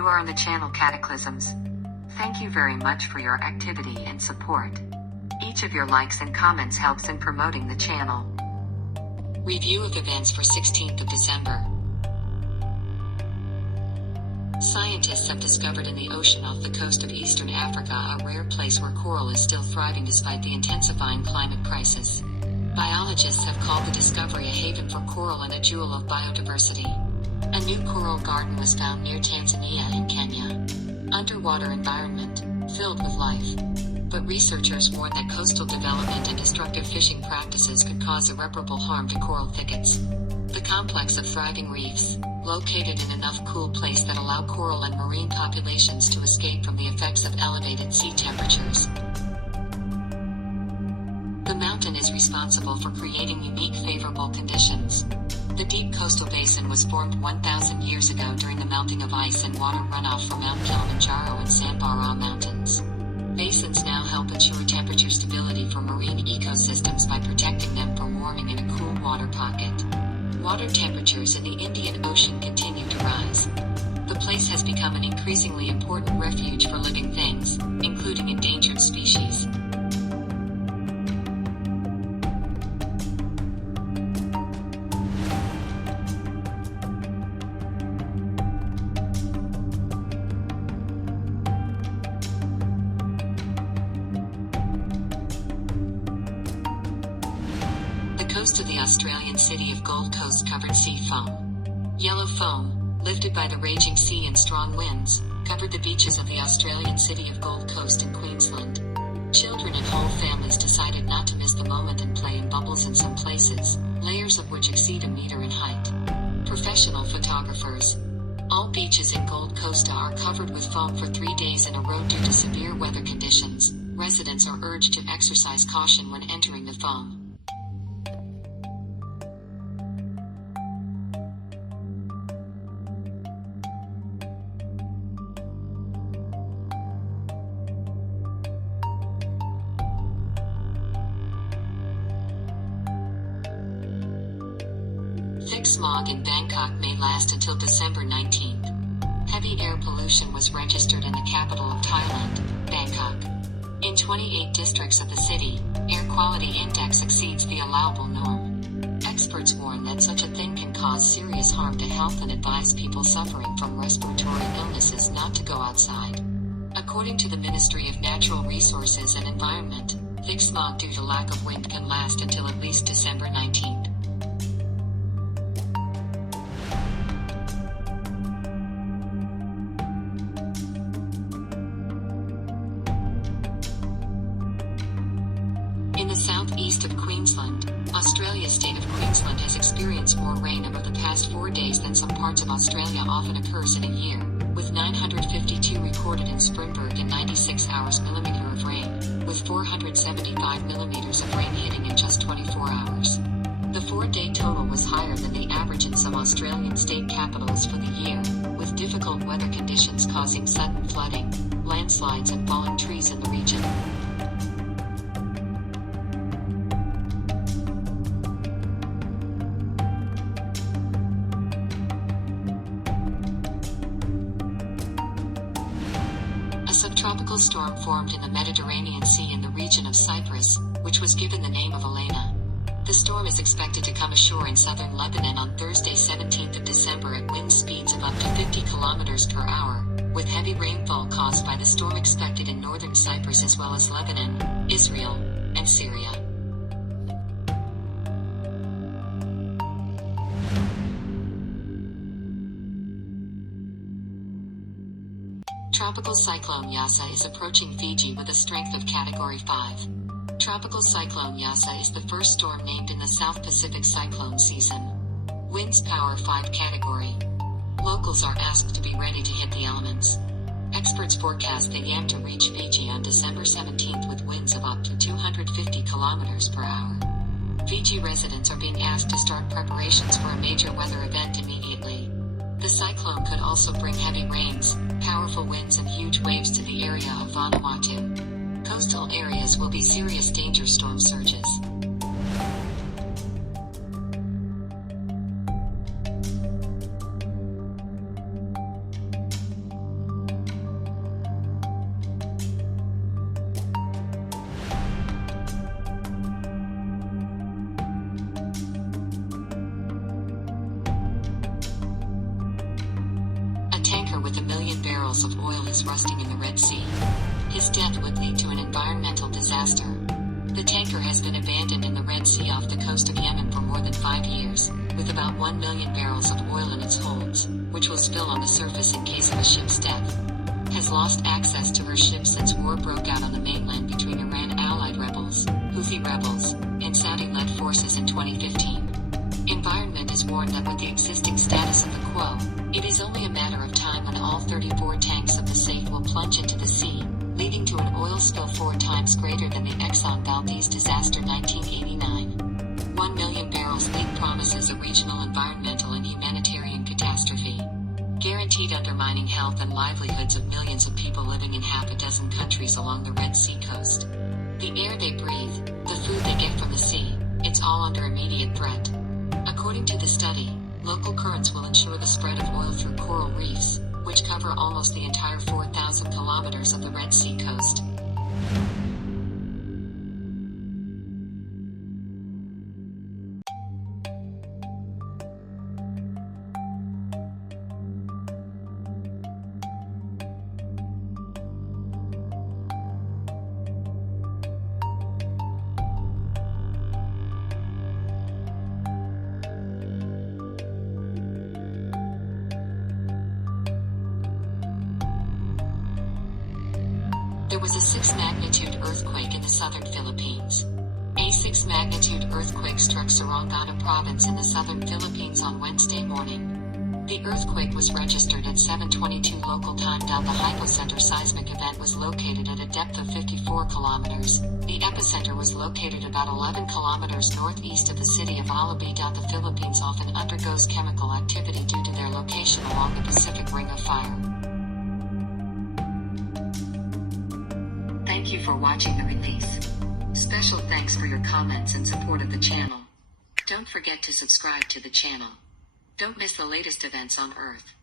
You are in the channel Cataclysms. Thank you very much for your activity and support. Each of your likes and comments helps in promoting the channel. Review of events for 16th of December. Scientists have discovered in the ocean off the coast of eastern Africa a rare place where coral is still thriving despite the intensifying climate crisis. Biologists have called the discovery a haven for coral and a jewel of biodiversity. A new coral garden was found near Tanzania in Kenya. Underwater environment, filled with life. But researchers warn that coastal development and destructive fishing practices could cause irreparable harm to coral thickets. The complex of thriving reefs, located in enough cool place that allow coral and marine populations to escape from the effects of elevated sea temperatures. The mountain is responsible for creating unique favorable conditions. The deep coastal basin was formed 1,000 years ago during the melting of ice and water runoff from Mount Kilimanjaro and Sambara mountains. Basins now help ensure temperature stability for marine ecosystems by protecting them from warming in a cool water pocket. Water temperatures in the Indian Ocean continue to rise. The place has become an increasingly important refuge for living things, including endangered species. The coast of the Australian city of Gold Coast covered sea foam. Yellow foam, lifted by the raging sea and strong winds, covered the beaches of the Australian city of Gold Coast in Queensland. Children and whole families decided not to miss the moment and play in bubbles in some places, layers of which exceed a meter in height. Professional photographers. All beaches in Gold Coast are covered with foam for 3 days in a row due to severe weather conditions. Residents are urged to exercise caution when entering the foam. Thick smog in Bangkok may last until December 19th. Heavy air pollution was registered in the capital of Thailand, Bangkok. In 28 districts of the city, air quality index exceeds the allowable norm. Experts warn that such a thing can cause serious harm to health and advise people suffering from respiratory illnesses not to go outside. According to the Ministry of Natural Resources and Environment, thick smog due to lack of wind can last until at least December 19th. In the southeast of Queensland, Australia's state of Queensland has experienced more rain over the past 4 days than some parts of Australia often occurs in a year, with 952 recorded in Springburg and 96 millimetres of rain, with 475 millimetres of rain hitting in just 24 hours. The 4-day total was higher than the average in some Australian state capitals for the year, with difficult weather conditions causing sudden flooding, landslides and fallen trees in the region. A subtropical storm formed in the Mediterranean Sea in the region of Cyprus, which was given the name of Elena. The storm is expected to come ashore in southern Lebanon on Thursday 17th of December at wind speeds of up to 50 kilometers per hour, with heavy rainfall caused by the storm expected in northern Cyprus as well as Lebanon, Israel, and Syria. Tropical cyclone Yasa is approaching Fiji with a strength of Category 5. Tropical cyclone Yasa is the first storm named in the South Pacific cyclone season. Winds power 5 category. Locals are asked to be ready to hit the elements. Experts forecast the YAM to reach Fiji on December 17th with winds of up to 250 kilometers per hour. Fiji residents are being asked to start preparations for a major weather event immediately. The cyclone could also bring heavy rains, powerful winds and huge waves to the area of Vanuatu. Coastal areas will be serious danger storm surges. barrels of oil is rusting in the Red Sea. His death would lead to an environmental disaster. The tanker has been abandoned in the Red Sea off the coast of Yemen for more than 5 years, with about 1 million barrels of oil in its holds, which will spill on the surface in case of a ship's death. Has lost access to her ships since war broke out on the mainland between Iran-allied rebels, Houthi rebels, and Saudi-led forces in 2015. Environment is warned that with the existing status of the quo, it is only a matter of time when all 34 tanks of the Safe will plunge into the sea, leading to an oil spill 4 times greater than the Exxon Valdez disaster 1989. 1 million barrels leak promises a regional environmental and humanitarian catastrophe, guaranteed undermining health and livelihoods of millions of people living in half a dozen countries along the Red Sea coast. The air they breathe, the food they get from the sea, it's all under immediate threat. According to the study, local currents will ensure the spread of oil through coral reefs, which cover almost the entire 4,000 kilometers of the Red Sea coast. There was a 6 magnitude earthquake in the southern Philippines. A 6 magnitude earthquake struck Sarangani province in the southern Philippines on Wednesday morning. The earthquake was registered at 7:22 local time. The hypocenter seismic event was located at a depth of 54 kilometers. The epicenter was located about 11 kilometers northeast of the city of Alabi. The Philippines often undergoes chemical activity due to their location along the Pacific Ring of Fire. Thank you for watching the release. Special thanks for your comments and support of the channel. Don't forget to subscribe to the channel. Don't miss the latest events on Earth.